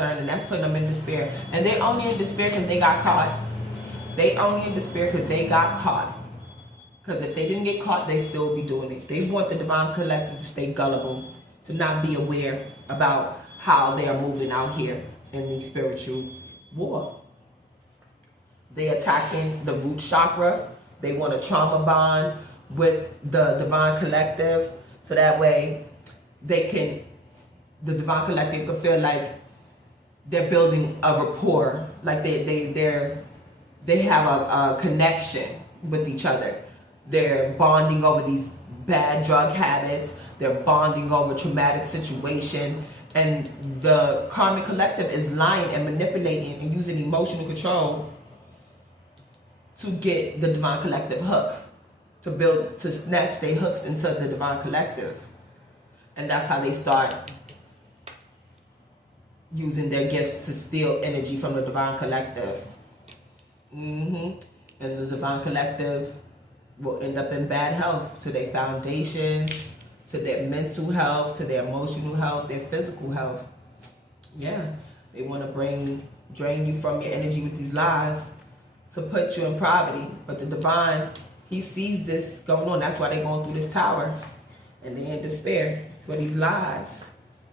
concerned, and that's putting them in despair. And they only in despair because they got caught. They only in despair because they got caught. Because if they didn't get caught, they still be doing it. They want the divine collective to stay gullible, to not be aware about how they are moving out here in the spiritual war. They attacking the root chakra. They want a trauma bond with the divine collective, so that way the divine collective can feel like they're building a rapport, like they have a connection with each other. They're bonding over these bad drug habits. They're bonding over traumatic situation. And the karmic collective is lying and manipulating and using emotional control to get the divine collective hook, to snatch their hooks into the divine collective. And that's how they start using their gifts to steal energy from the divine collective. And the divine collective will end up in bad health, to their foundations, to their mental health, to their emotional health, their physical health. Yeah, they want to drain you from your energy with these lies to put you in poverty. But the divine, he sees this going on. That's why they're going through this tower, and they're in despair for these lies.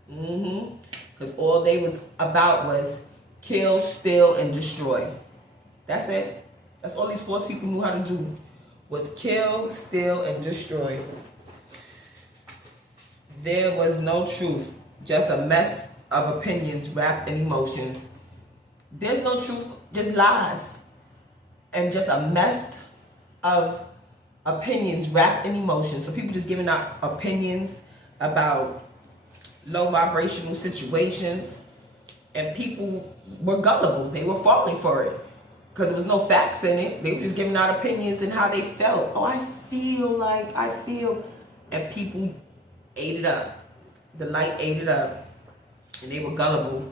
Because all they was about was kill, steal, and destroy. That's it. That's all these force people knew how to do, was kill, steal, and destroy. There was no truth, just a mess of opinions wrapped in emotions. There's no truth, just lies. And just a mess of opinions wrapped in emotions. So people just giving out opinions about low vibrational situations, and people were gullible. They were falling for it because there was no facts in it. They were just giving out opinions and how they felt. Oh, I feel. And people ate it up. The light ate it up. And they were gullible.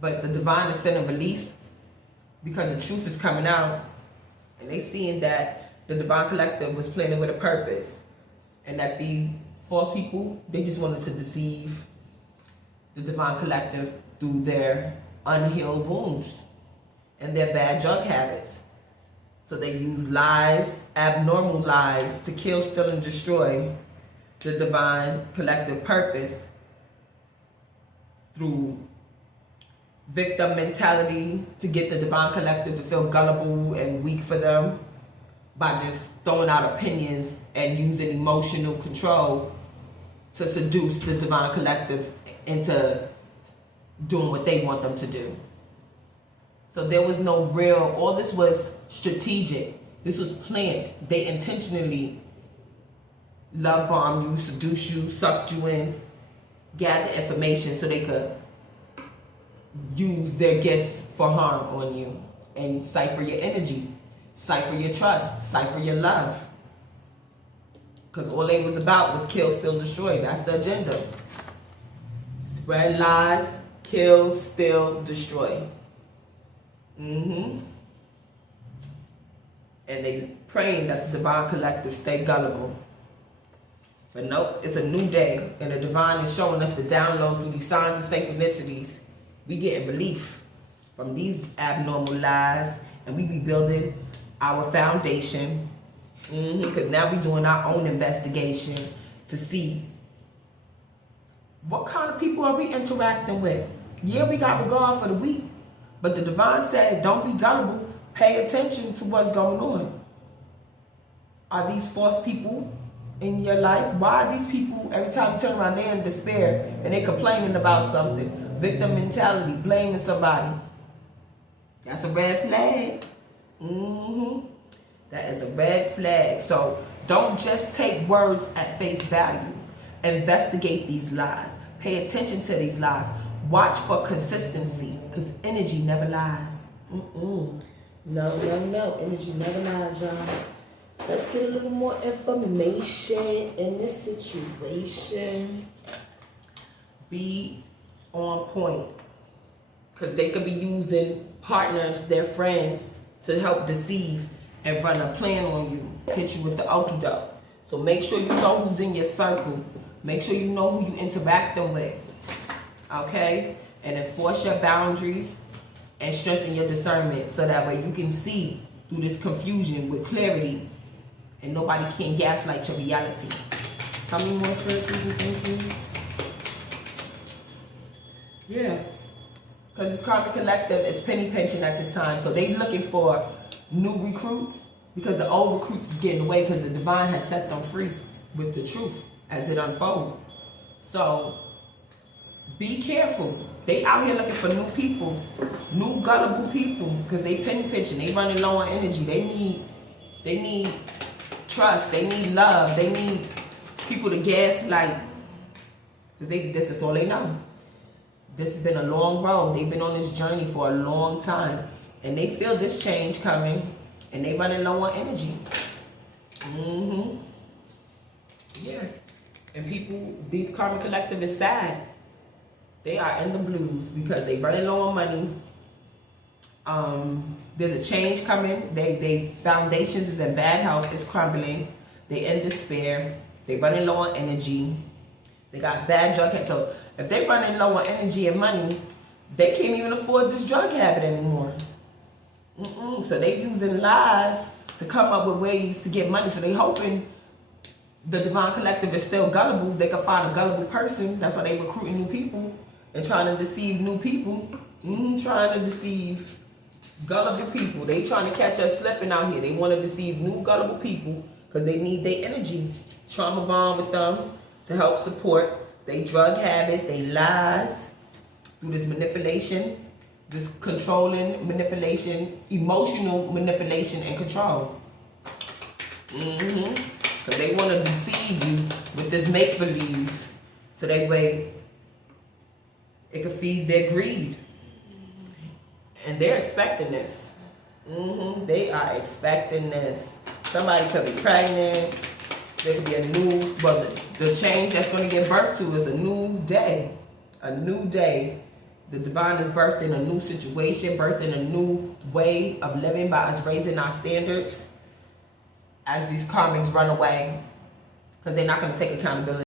But the divine is sending release because the truth is coming out. And they seeing that the divine collective was planning with a purpose. And that these false people, they just wanted to deceive the divine collective through their unhealed wounds and their bad drug habits. So they use lies, abnormal lies, to kill, steal, and destroy the divine collective purpose through victim mentality, to get the divine collective to feel gullible and weak for them by just throwing out opinions and using emotional control to seduce the divine collective into doing what they want them to do. So there was no real, all this was strategic. This was planned. They intentionally love bomb you, seduce you, sucked you in, gather information so they could use their gifts for harm on you and cipher your energy, cipher your trust, cipher your love. Because all they was about was kill, steal, destroy. That's the agenda. Spread lies, kill, steal, destroy. And they praying that the divine collective stay gullible. But nope, it's a new day, and the divine is showing us the downloads through these signs and synchronicities. We getting relief from these abnormal lies, and we be building our foundation. Because now we doing our own investigation to see what kind of people are we interacting with. Yeah, we got regard for the weak, but the divine said, don't be gullible. Pay attention to what's going on. Are these false people in your life? Why are these people, every time you turn around, they're in despair and they're complaining about something? Victim mentality, blaming somebody. That's a red flag. That is a red flag. So don't just take words at face value. Investigate these lies. Pay attention to these lies. Watch for consistency, because energy never lies. No. Energy never lies, y'all. Let's get a little more information in this situation. Be on point, because they could be using partners, their friends, to help deceive and run a plan on you, hit you with the okie doke. So make sure you know who's in your circle. Make sure you know who you interacting with. Okay? and enforce your boundaries and strengthen your discernment so that way you can see through this confusion with clarity and nobody can gaslight your reality. Tell me more, Spirit, please. Thank you. Yeah. Because it's Karmic Collective, it's penny pinching at this time. So they looking for new recruits because the old recruits is getting away because the divine has set them free with the truth as it unfolds. So be careful. They out here looking for new people, new gullible people, because they penny pinching. They running low on energy. They need trust. They need love. They need people to gaslight, because this is all they know. This has been a long road. They've been on this journey for a long time, and they feel this change coming, and they running low on energy. Yeah. And people, these Karmic Collective is sad. They are in the blues because they running low on money. There's a change coming. They foundations is in bad health. It's crumbling. They in despair. They running low on energy. They got bad drug habits. So if they running low on energy and money, they can't even afford this drug habit anymore. So they using lies to come up with ways to get money. So they hoping the Divine Collective is still gullible. They can find a gullible person. That's why they recruiting new people and trying to deceive new people. Trying to deceive gullible people. They trying to catch us slipping out here. They want to deceive new gullible people because they need their energy. Trauma bond with them to help support their drug habit, their lies, through this manipulation, this controlling manipulation, emotional manipulation and control. Because they want to deceive you with this make-believe so that way it can feed their greed. And they're expecting this. They are expecting this. Somebody could be pregnant. There could be a new, well, the change that's going to get birthed to is a new day. A new day. The divine is birthing a new situation, birthing a new way of living by us raising our standards as these karmics run away because they're not going to take accountability.